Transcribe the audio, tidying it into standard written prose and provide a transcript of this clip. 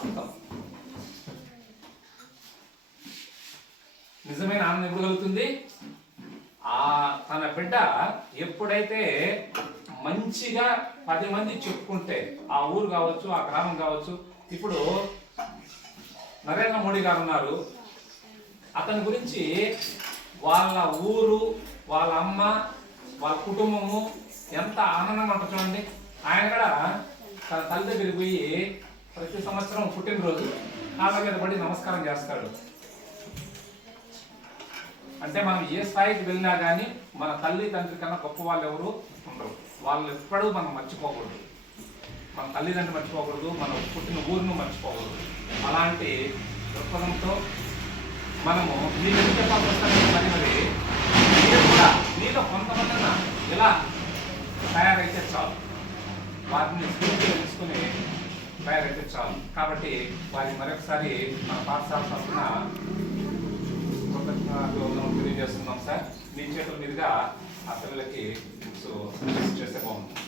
అర్థం. నిజమైన ఆనందం ఎప్పుడు కలుగుతుంది? తన బిడ్డ ఎప్పుడైతే మంచిగా 10 మంది చెప్పుకుంటే, ఆ ఊరు కావచ్చు, ఆ గ్రామం కావచ్చు. ఇప్పుడు నరేంద్ర మోడీ గారు ఉన్నారు, అతని గురించి వాళ్ళ ఊరు, వాళ్ళ అమ్మ, వాళ్ళ కుటుంబము ఎంత ఆనందంగా ఉంటుంది చూడండి. ఆయన కూడా తన తల్లి దగ్గరికి పోయి ప్రతి సంవత్సరం పుట్టినరోజు కాళ్ళ మీద పడి నమస్కారం చేస్తాడు. అంటే మనం ఏ స్థాయికి వెళ్ళినా కానీ మన తల్లి తండ్రి కన్నా గొప్ప వాళ్ళు ఎవరు ఉండరు. వాళ్ళు ఎప్పుడూ మనం మర్చిపోకూడదు. మన తల్లిదండ్రులు మర్చిపోకూడదు, మనం పుట్టిన ఊరును మర్చిపోకూడదు. అలాంటి దృక్పథంతో మనము మీకు ఎందుకు చెప్పాల్సి వస్తాను మరి మీరు కూడా మీలో కొంతమంది ఇలా తయారైతే చాలు, వారిని స్ఫూర్తిగా తీసుకుని తయారైతే చాలు. కాబట్టి వారికి మరొకసారి మన పాఠశాల తరఫున తెలియజేస్తున్నాం సార్. మీ చేతుల మీదుగా ఆ పిల్లలకి చేస్తే బాగుంటుంది.